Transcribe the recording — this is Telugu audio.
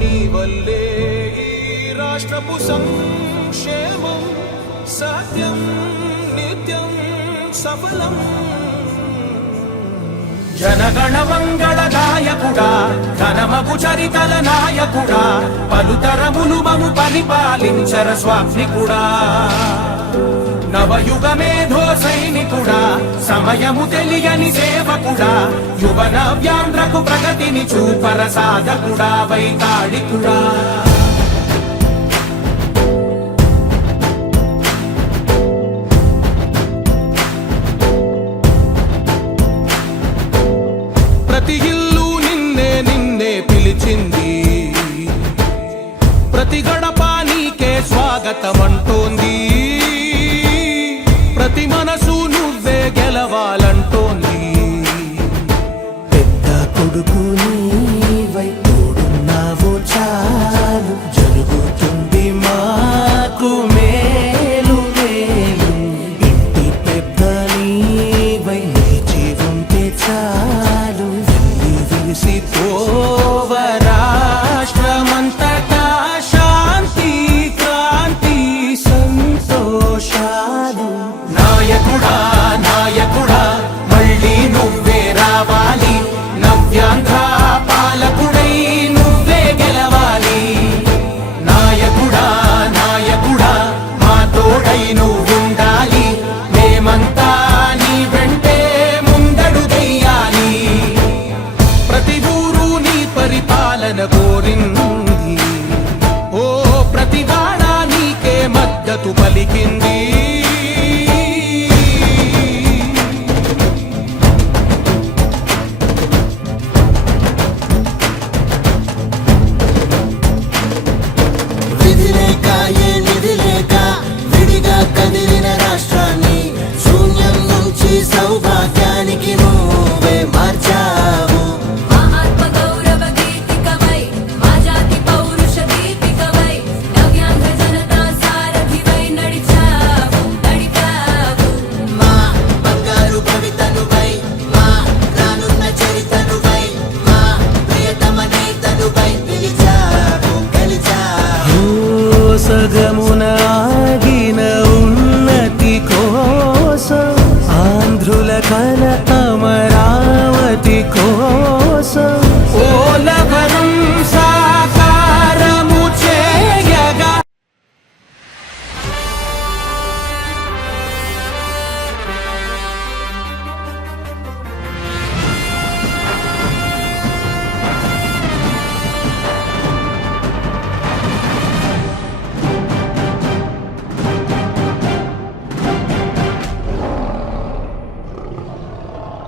నీ వల్లే ఈ రాష్ట్రపు సంక్షేమం సత్యం నిత్యం సఫలం. జనగణ మంగళ నాయకుడా, ఘనమగు చరితల నాయకుడా, పలుతరములు మము పరిపాలించర స్వామికుడా. నవయుగ మేధో సైనికుడా, సమయము తెలియని సేవకుడా, యువన వ్యాంధ్రకు ప్రగతిని చూపర సాధకుడా, వైతాళికుడా. ప్రతి ఇల్లు నిన్నే నిన్నే పిలిచింది, ప్రతి గడప నీకే స్వాగతమంటోంది, ప్రతి మనసు నువ్వే గెలవాలంటోంది. పెద్ద కొడుకు నీవై తోడున్నావు చాలు, జరుగుతుంది మాకు మేలు మేలు. ఇంటి పెద్ద నీవై నిలిచి ఉంటే చాలు, విరిసిపోవ రాష్ట్రమంతటా శాంతి క్రాంతి సంతోషాలు. నాయకుడా నాయకుడా మళ్ళీ నువ్వే రావాలి, నవ్యాంధ్ర పాలకుడై నువ్వే గెలవాలి. నాయకుడా నాయకుడా మా తోడై నువ్వుండాలి, మేమంతా నీ వెంటే ముందడుగెయ్యాలి. ప్రతి ఊరు నీ పరిపాలన కోరింది, ఓ ప్రతి వాడ నీకే మద్దతు పలికింది. విధి లేక ఏ నిధి లేక విడిగా కదిలిన రాష్ట్రాన్ని శూన్యం నుంచి సౌభాగ్యానికి నువ్వే మార్చావు. మా ఆత్మ గౌరవ గీతికవై, మా జాతి పౌరుష దీపికవై, నవ్యాంధ్ర జనతా సారథివై నడిచావు నడిపావు. మా బంగారు భవితనువై, మా రానున్న చరితనువై, మా ప్రియతమ నేతనువై పిలిచావు గెలిచావు. సగమున ఆగిన ఉన్నతి కోసం ఆంధ్రుల కల